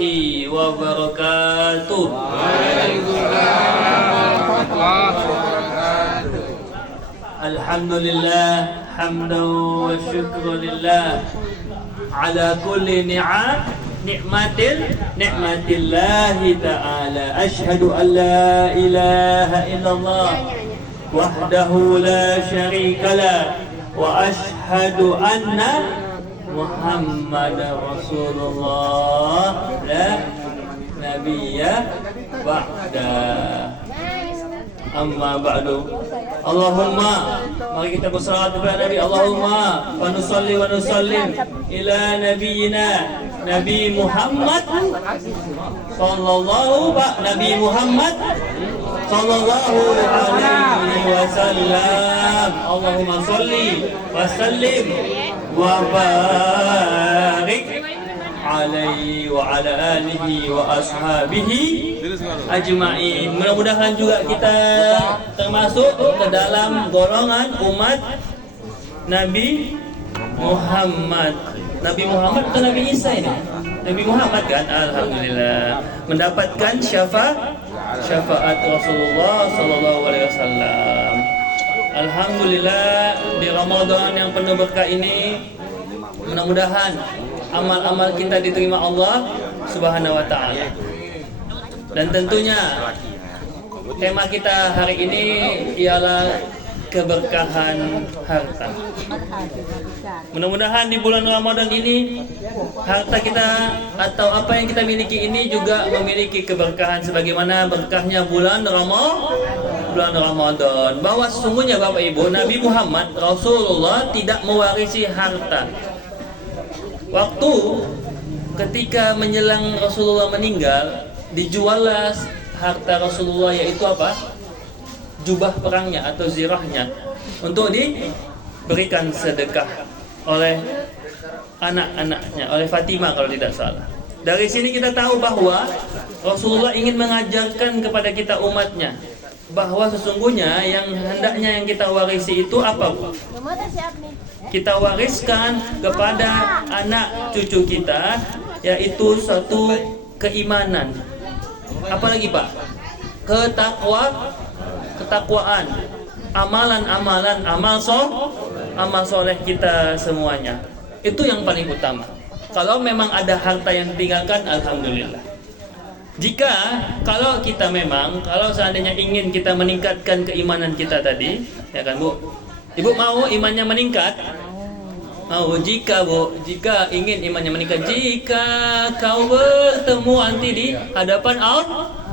warahmatullahi wabarakatuh. Alhamdulillah hamdan wa syukru lillah ala kulli ni'matillahi ta'ala. Asyhadu an la ilaha illallah wahdahu la syarika lah wa asyhadu anna Muhammadar Rasulullah la nabiyya ba'da. Amma ba'du. Allahumma, mari kita bersalawat kepada Nabi. Allahumma wa nusalli wa nusallim ila nabiyyina Nabi Muhammad sallallahu alaihi wasallam. Allahumma salli wa sallim wa barik alaihi wa ala alihi wa ashabihi ajma'in. Mudah-mudahan juga kita termasuk ke dalam golongan umat Nabi Muhammad. Nabi Muhammad atau Nabi Isa ini? Nabi Muhammad kan? Alhamdulillah mendapatkan syafaat Rasulullah sallallahu alaihi wasallam. Alhamdulillah di Ramadan yang penuh berkah ini, mudah-mudahan amal-amal kita diterima Allah Subhanahu wa taala. Dan tentunya tema kita hari ini ialah keberkahan harta. Mudah-mudahan di bulan Ramadan ini harta kita atau apa yang kita miliki ini juga memiliki keberkahan sebagaimana berkahnya bulan Ramadan. Bahwa sesungguhnya Bapak Ibu, Nabi Muhammad Rasulullah tidak mewarisi harta. Waktu ketika menjelang Rasulullah meninggal, dijuallah harta Rasulullah, yaitu apa? Jubah perangnya atau zirahnya, untuk diberikan sedekah oleh anak-anaknya, oleh Fatimah kalau tidak salah. Dari sini kita tahu bahwa Rasulullah ingin mengajarkan kepada kita umatnya bahwa sesungguhnya yang hendaknya yang kita warisi itu apa, Bu? Kita wariskan kepada anak cucu kita, yaitu satu keimanan. Apalagi Pak? Ketakwaan, amalan-amalan, amal soleh kita semuanya. Itu yang paling utama. Kalau memang ada harta yang ditinggalkan, alhamdulillah. Kalau seandainya ingin kita meningkatkan keimanan kita tadi, ya kan Bu? Ibu mau imannya meningkat? Mau. Jika ingin imannya meningkat, jika kau bertemu nanti di hadapan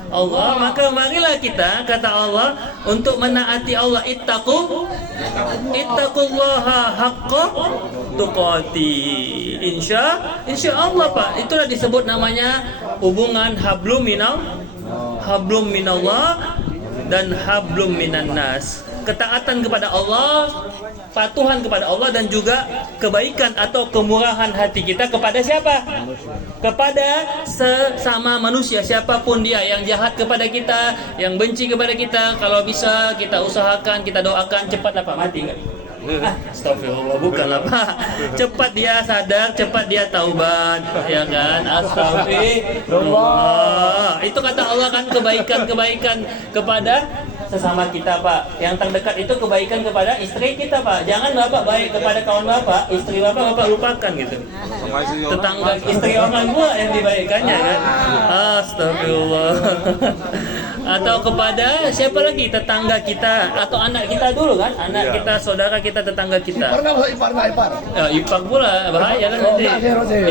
Allah, maka marilah kita, kata Allah, untuk menaati Allah. Ittaqullaha haqqa tuqati. Insya Allah Pak, itulah disebut namanya hubungan hablum minallah dan hablum minan nas. Ketaatan kepada Allah, patuhan kepada Allah, dan juga kebaikan atau kemurahan hati kita kepada siapa? Kepada sesama manusia, siapapun dia, yang jahat kepada kita, yang benci kepada kita. Kalau bisa kita usahakan, kita doakan cepatlah Pak mati enggak? Astagfirullah, bukanlah Pak. Cepat dia sadar, cepat dia taubat, ya kan? Astagfirullah. Itu kata Allah kan, kebaikan kepada sesama kita Pak. Yang terdekat itu kebaikan kepada istri kita Pak. Jangan Bapak baik kepada kawan Bapak, istri Bapak lupakan gitu. Tetangga istri orang pula yang dibaikannya kan. Astagfirullah. Atau kepada siapa lagi? Tetangga kita atau anak kita dulu kan? Anak kita, saudara kita, tetangga kita. Ipar. Ipar pula bahaya kan nanti.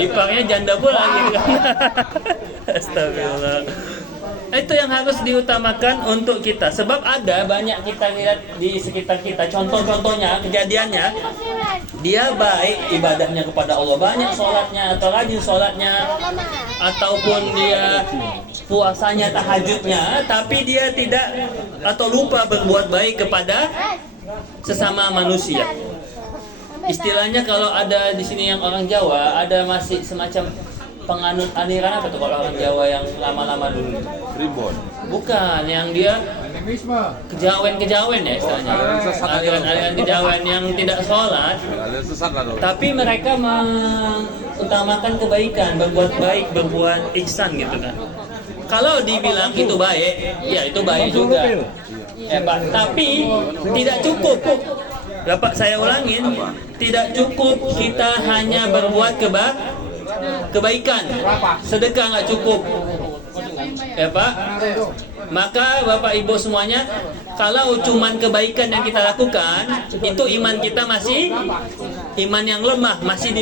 Iparnya janda pula gitu kan. Astagfirullah. Itu yang harus diutamakan untuk kita. Sebab ada banyak kita lihat di sekitar kita, contoh-contohnya, kejadiannya, dia baik ibadahnya kepada Allah, banyak sholatnya atau rajin sholatnya, ataupun dia puasanya, tahajudnya, tapi dia tidak atau lupa berbuat baik kepada sesama manusia. Istilahnya kalau ada di sini yang orang Jawa, ada masih semacam penganut aliran apa tuh kalau orang Jawa yang lama-lama dulu? Tribun. Bukan, yang dia kejawen ya istilahnya. Aliran kejawen yang tidak sholat. Tapi mereka utamakan kebaikan, berbuat baik, berbuat ihsan gitu kan. Kalau dibilang itu baik, ya itu baik juga. Ya Pak, tapi tidak cukup. Bapak saya ulangin, tidak cukup kita hanya berbuat kebaikan. Sedekah nggak cukup. Ya Pak. Maka Bapak Ibu semuanya, kalau cuman kebaikan yang kita lakukan, itu iman kita masih iman yang lemah, masih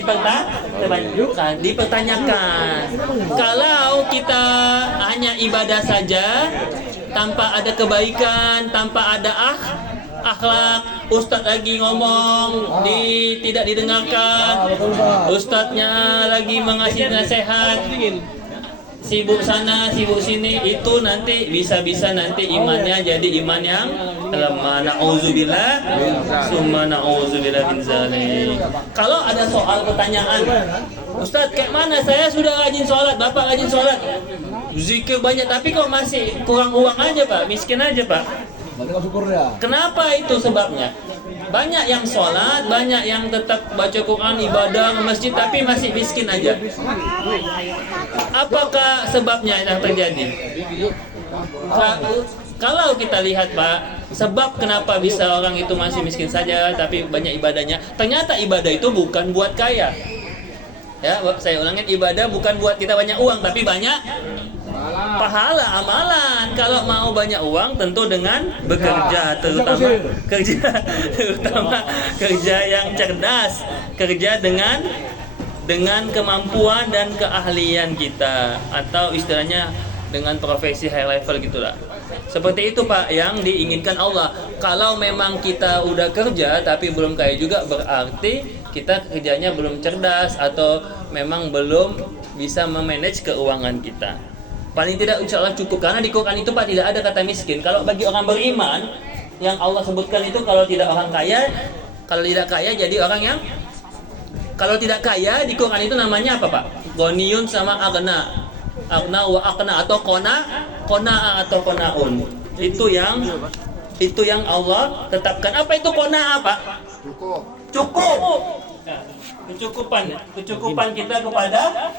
dipertanyakan. Kalau kita hanya ibadah saja, tanpa ada kebaikan, tanpa ada akhlak, ustadz lagi ngomong tidak didengarkan, ustadznya lagi mengasih nasihat, sibuk sana, sibuk sini, itu nanti bisa-bisa nanti imannya jadi iman yang lemah. Na'udzubillah, summa na'udzubillah min dzalik. Kalau ada soal pertanyaan, Ustadz kayak mana? Saya sudah rajin sholat, Bapak rajin sholat, zikir banyak, tapi kok masih kurang uang aja Pak, miskin aja Pak. Kenapa itu sebabnya? Banyak yang sholat, banyak yang tetap baca Quran, ibadah, ke masjid, tapi masih miskin aja. Apakah sebabnya yang terjadi? Kalau kita lihat Pak, sebab kenapa bisa orang itu masih miskin saja tapi banyak ibadahnya, ternyata ibadah itu bukan buat kaya. Ya, saya ulangin, ibadah bukan buat kita banyak uang, tapi banyak pahala, amalan. Kalau mau banyak uang tentu dengan bekerja, terutama kerja yang cerdas, kerja dengan kemampuan dan keahlian kita, atau istilahnya dengan profesi high level gitulah. Seperti itu Pak yang diinginkan Allah. Kalau memang kita udah kerja tapi belum kaya juga, berarti kita kerjanya belum cerdas atau memang belum bisa memanage keuangan kita. Paling tidak insya Allah cukup, karena di Quran itu Pak tidak ada kata miskin. Kalau bagi orang beriman yang Allah sebutkan itu, kalau tidak orang kaya, kalau tidak kaya jadi orang yang, kalau tidak kaya di Quran itu namanya apa Pak? Ghaniyun sama agna wa aqna, atau qana'a atau qanaun. Itu yang Allah tetapkan. Apa itu qana'a Pak? Cukup. Kecukupan kita kepada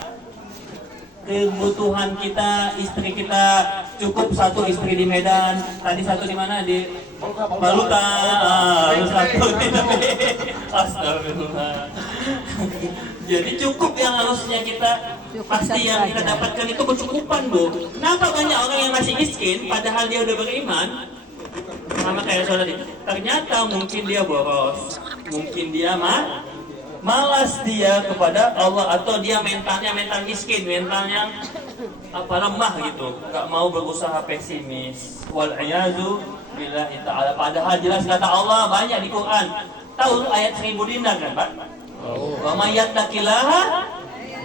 kebutuhan kita, istri kita cukup, satu istri di Medan, tadi satu di mana, di Baluta, satu di Astagfirullah. Jadi cukup yang harusnya kita, pasti yang kita dapatkan itu kecukupan Bu. Kenapa banyak orang yang masih miskin padahal dia udah beriman? Sama kayak saudara itu, ternyata mungkin dia boros, mungkin dia malas dia kepada Allah, atau dia mental miskin, mentalnya lemah gitu, nggak mau berusaha, pesimis. Wal-iyazu billahi ta'ala. Padahal jelas kata Allah banyak di Quran. Tahu ayat 1000 dinar kan Pak? Wa may yattaqillaha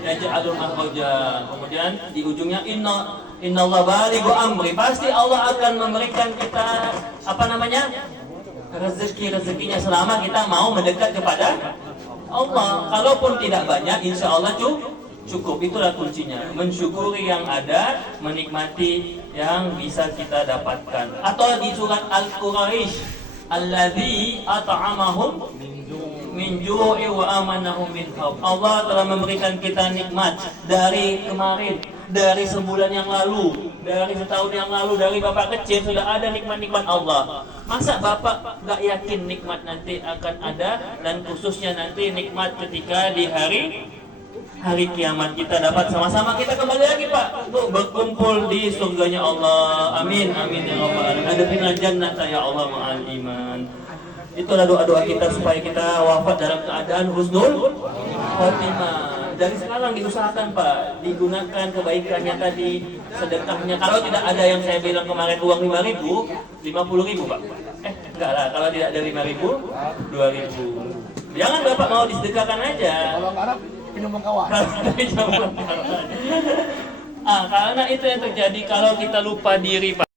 yaj'alul makhraja. Kemudian di ujungnya innallaha balighu amri. Pasti Allah akan memberikan kita rezekinya selama kita mau mendekat kepada Allah. Kalaupun tidak banyak, insya Allah cukup. Itulah kuncinya, mensyukuri yang ada, menikmati yang bisa kita dapatkan. Atau di surat Al-Quraish, alladzi at'amahum min ju'i wa amanahum min khauf. Allah telah memberikan kita nikmat dari kemarin, dari sebulan yang lalu, dari setahun yang lalu, dari Bapak kecil sudah ada nikmat-nikmat Allah. Masa Bapak gak yakin nikmat nanti akan ada, dan khususnya nanti nikmat ketika di hari kiamat kita dapat sama-sama kita kembali lagi Pak untuk berkumpul di surganya Allah. Amin amin ya rabbal alamin. Adkhilna jannata ya Allah ma'al iman. Itulah doa-doa kita supaya kita wafat dalam keadaan husnul khotimah. Dari sekarang diusahakan Pak, digunakan kebaikannya tadi, sedekahnya. Kalau tidak ada yang saya bilang kemarin uang 5.000, 50.000 Pak. Enggak lah, kalau tidak ada 5.000, 2.000. Jangan Bapak mau disedekahkan aja. Kalau enggak ada, pinjam kawan. Karena itu yang terjadi kalau kita lupa diri Pak.